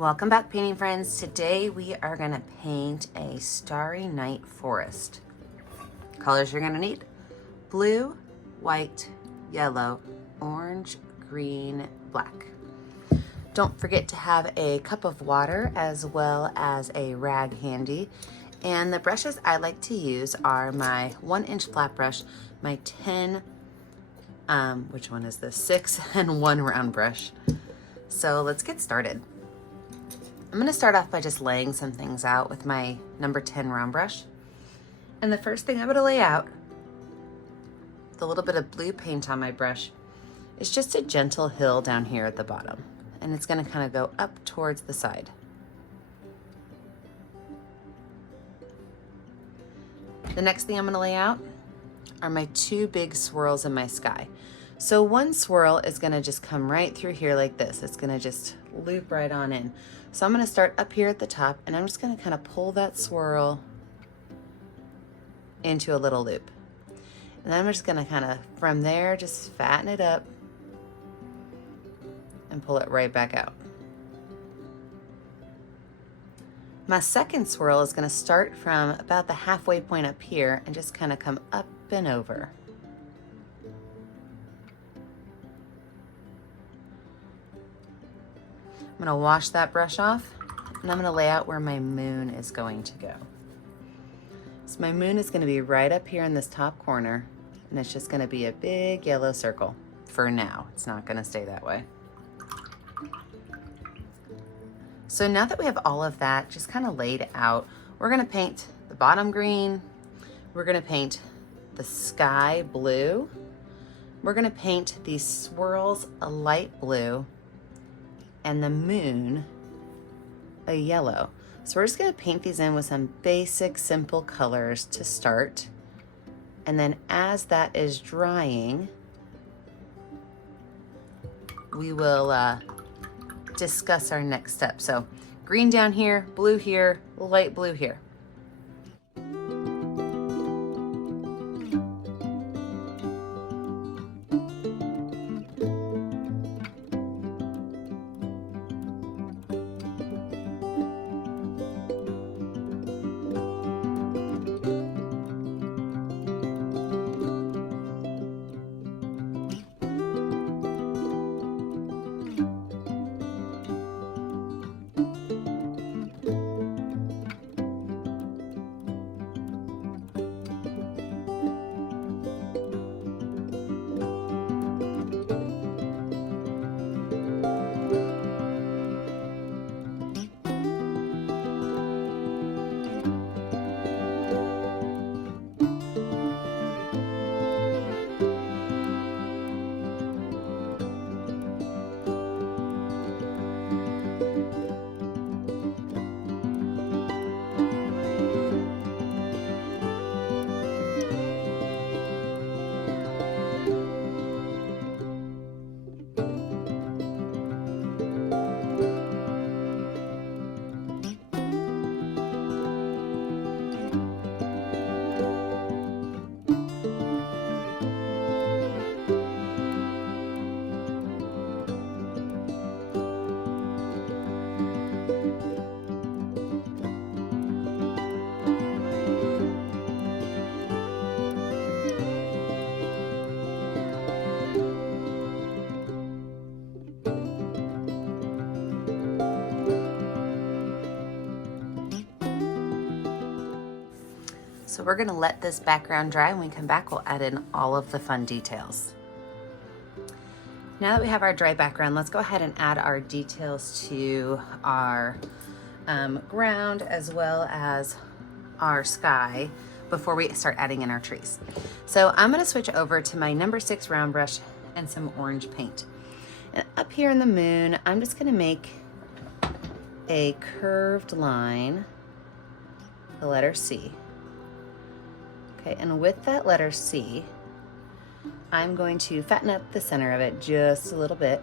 Welcome back, painting friends. Today we are going to paint a starry night forest. Colors you're going to need: blue, white, yellow, orange, green, black. Don't forget to have a cup of water as well as a rag handy. And the brushes I like to use are my 1-inch flat brush, my 10, which one is this? 6 and 1 round brush. So let's get started. I'm gonna start off by just laying some things out with my number 10 round brush. And the first thing I'm gonna lay out, the little bit of blue paint on my brush, is just a gentle hill down here at the bottom. And it's gonna kind of go up towards the side. The next thing I'm gonna lay out are my 2 big swirls in my sky. So one swirl is gonna just come right through here like this. It's gonna just loop right on in. So I'm gonna start up here at the top, and I'm just gonna kind of pull that swirl into a little loop. And then I'm just gonna kind of, from there, just fatten it up and pull it right back out. My second swirl is gonna start from about the halfway point up here and just kind of come up and over. I'm gonna wash that brush off, and I'm gonna lay out where my moon is going to go. So my moon is gonna be right up here in this top corner, and it's just gonna be a big yellow circle for now. It's not gonna stay that way. So now that we have all of that just kind of laid out, we're gonna paint the bottom green, we're gonna paint the sky blue, we're gonna paint these swirls a light blue, and the moon a yellow. So we're just gonna paint these in with some basic simple colors to start. And then as that is drying, we will discuss our next step. So green down here, blue here, light blue here. So we're gonna let this background dry. When we come back, we'll add in all of the fun details. Now that we have our dry background, let's go ahead and add our details to our ground as well as our sky before we start adding in our trees. So I'm gonna switch over to my number 6 round brush and some orange paint. And up here in the moon, I'm just gonna make a curved line, the letter C. Okay, and with that letter C, I'm going to fatten up the center of it just a little bit.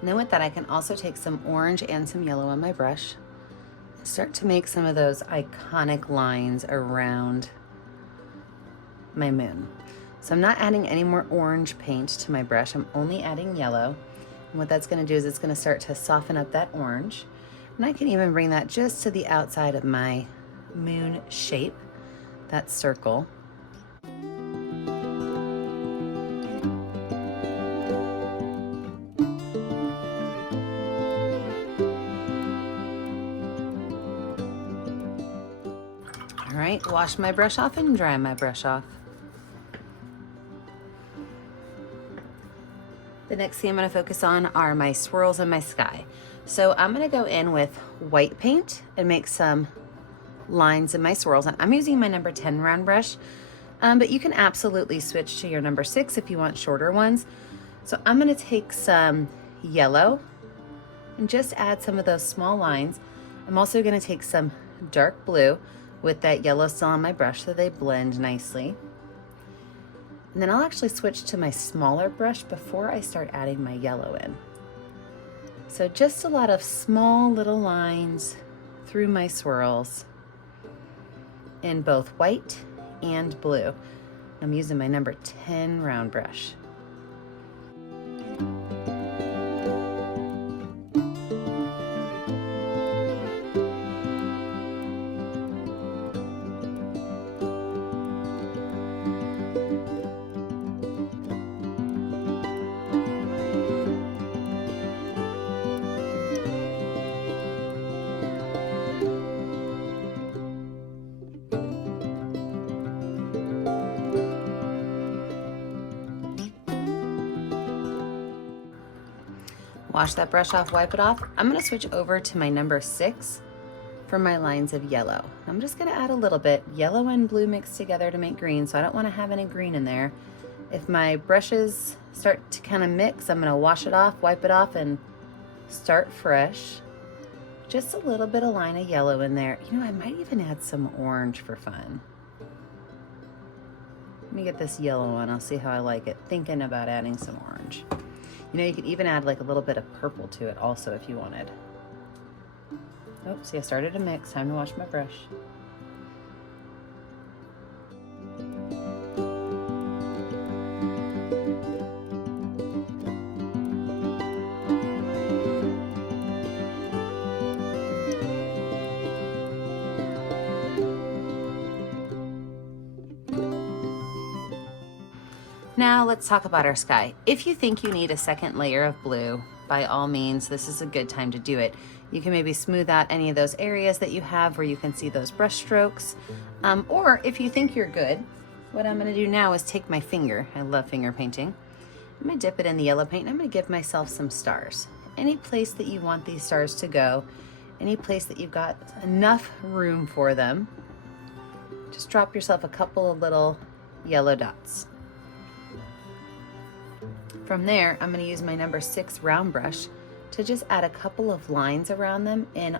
And then with that, I can also take some orange and some yellow on my brush, start to make some of those iconic lines around my moon. So I'm not adding any more orange paint to my brush. I'm only adding yellow. And what that's going to do is it's going to start to soften up that orange. And I can even bring that just to the outside of my moon shape, that circle. All right, wash my brush off and dry my brush off. The next thing I'm going to focus on are my swirls and my sky. So I'm going to go in with white paint and make some lines in my swirls. And I'm using my number 10 round brush, but you can absolutely switch to your number 6 if you want shorter ones. So I'm going to take some yellow and just add some of those small lines. I'm also going to take some dark blue with that yellow still on my brush so they blend nicely. And then I'll actually switch to my smaller brush before I start adding my yellow in. So just a lot of small little lines through my swirls in both white and blue. I'm using my number 10 round brush. Wash that brush off, wipe it off. I'm going to switch over to my number 6 for my lines of yellow. I'm just going to add a little bit. Yellow and blue mixed together to make green, so I don't want to have any green in there. If my brushes start to kind of mix, I'm going to wash it off, wipe it off, and start fresh. Just a little bit of line of yellow in there. You know, I might even add some orange for fun. Let me get this yellow on. I'll see how I like it. Thinking about adding some orange. You know, you could even add like a little bit of purple to it also if you wanted. Oh, see, I started to mix. Time to wash my brush. Now let's talk about our sky. If you think you need a second layer of blue, by all means, this is a good time to do it. You can maybe smooth out any of those areas that you have where you can see those brush strokes. Or if you think you're good, what I'm gonna do now is take my finger. I love finger painting. I'm gonna dip it in the yellow paint and I'm gonna give myself some stars. Any place that you want these stars to go, any place that you've got enough room for them, just drop yourself a couple of little yellow dots. From there, I'm going to use my number 6 round brush to just add a couple of lines around them in,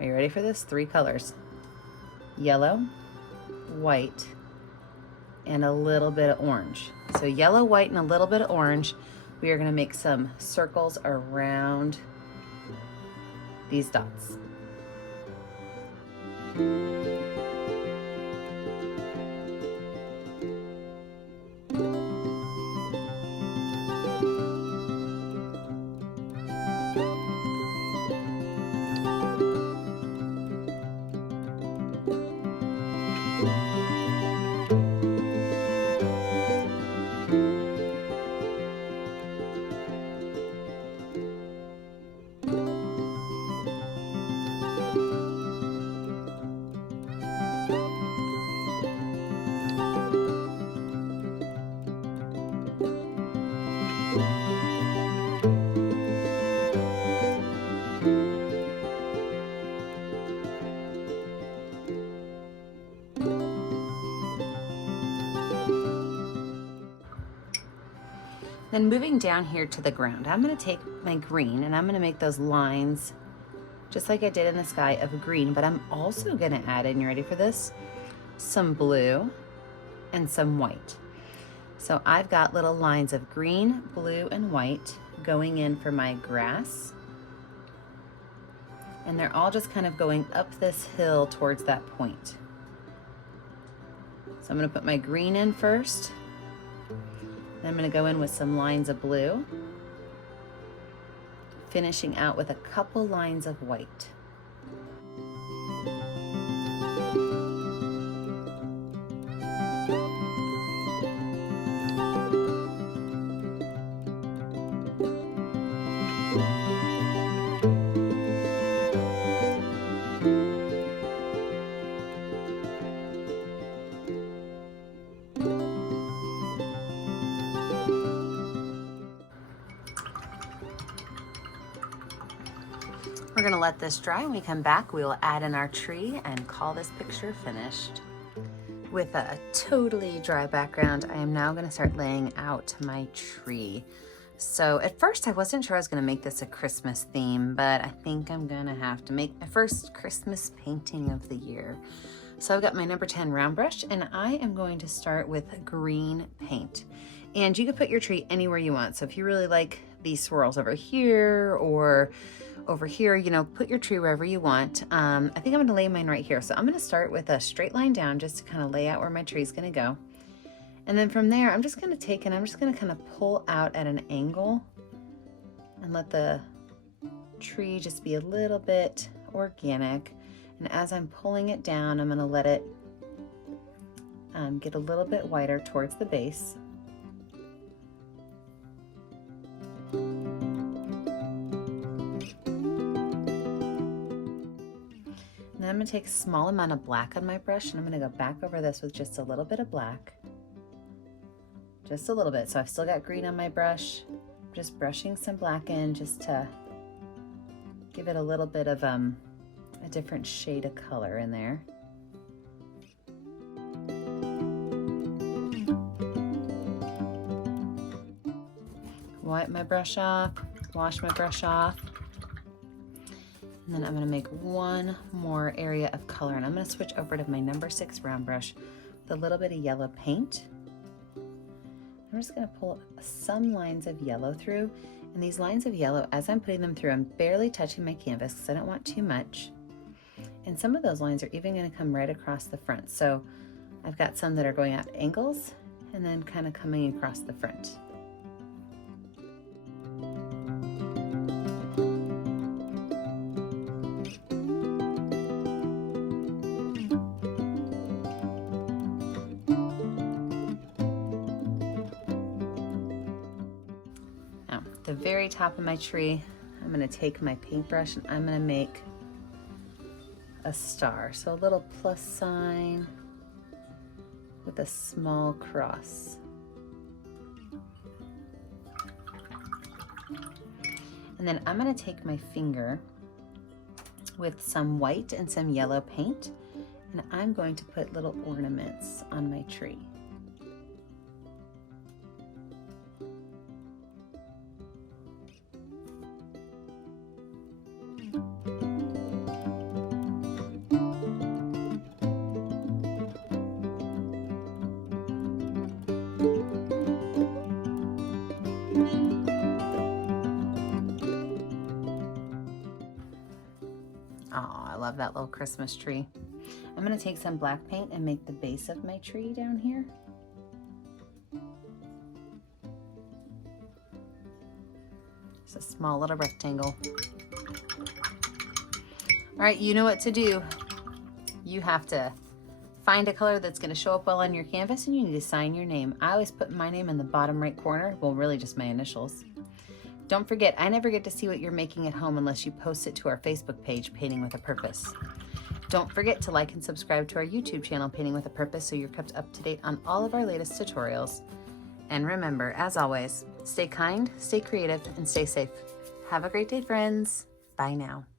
are you ready for this? 3 colors. Yellow, white, and a little bit of orange. So yellow, white, and a little bit of orange. We are going to make some circles around these dots. Then moving down here to the ground, I'm going to take my green and I'm going to make those lines just like I did in the sky of green, but I'm also going to add in, you ready for this? Some blue and some white. So I've got little lines of green, blue, and white going in for my grass. And they're all just kind of going up this hill towards that point. So I'm gonna put my green in first. Then I'm gonna go in with some lines of blue, finishing out with a couple lines of white. We're gonna let this dry. When we come back, we will add in our tree and call this picture finished. With a totally dry background, I am now gonna start laying out my tree. So at first I wasn't sure I was gonna make this a Christmas theme, but I think I'm gonna have to make my first Christmas painting of the year. So I've got my number 10 round brush, and I am going to start with green paint. And you can put your tree anywhere you want. So if you really like these swirls over here or over here, you know, put your tree wherever you want. I think I'm gonna lay mine right here. So I'm gonna start with a straight line down just to kind of lay out where my tree is gonna go. And then from there, I'm just gonna take and I'm just gonna kind of pull out at an angle and let the tree just be a little bit organic. And as I'm pulling it down, I'm gonna let it get a little bit wider towards the base. And then I'm gonna take a small amount of black on my brush, and I'm gonna go back over this with just a little bit of black. Just a little bit. So I've still got green on my brush. I'm just brushing some black in just to give it a little bit of a different shade of color in there. Wipe my brush off, wash my brush off. And then I'm gonna make one more area of color, and I'm gonna switch over to my number 6 round brush with a little bit of yellow paint. I'm just gonna pull some lines of yellow through, and these lines of yellow, as I'm putting them through, I'm barely touching my canvas because I don't want too much. And some of those lines are even gonna come right across the front. So I've got some that are going at angles and then kind of coming across the front. The very top of my tree, I'm going to take my paintbrush and I'm going to make a star. So a little plus sign with a small cross. And then I'm going to take my finger with some white and some yellow paint, and I'm going to put little ornaments on my tree. Oh, I love that little Christmas tree. I'm going to take some black paint and make the base of my tree down here. It's a small little rectangle. All right, you know what to do. You have to find a color that's going to show up well on your canvas, and you need to sign your name. I always put my name in the bottom right corner. Well, really just my initials. Don't forget, I never get to see what you're making at home unless you post it to our Facebook page, Painting with a Purpose. Don't forget to like and subscribe to our YouTube channel, Painting with a Purpose, so you're kept up to date on all of our latest tutorials. And remember, as always, stay kind, stay creative, and stay safe. Have a great day, friends. Bye now.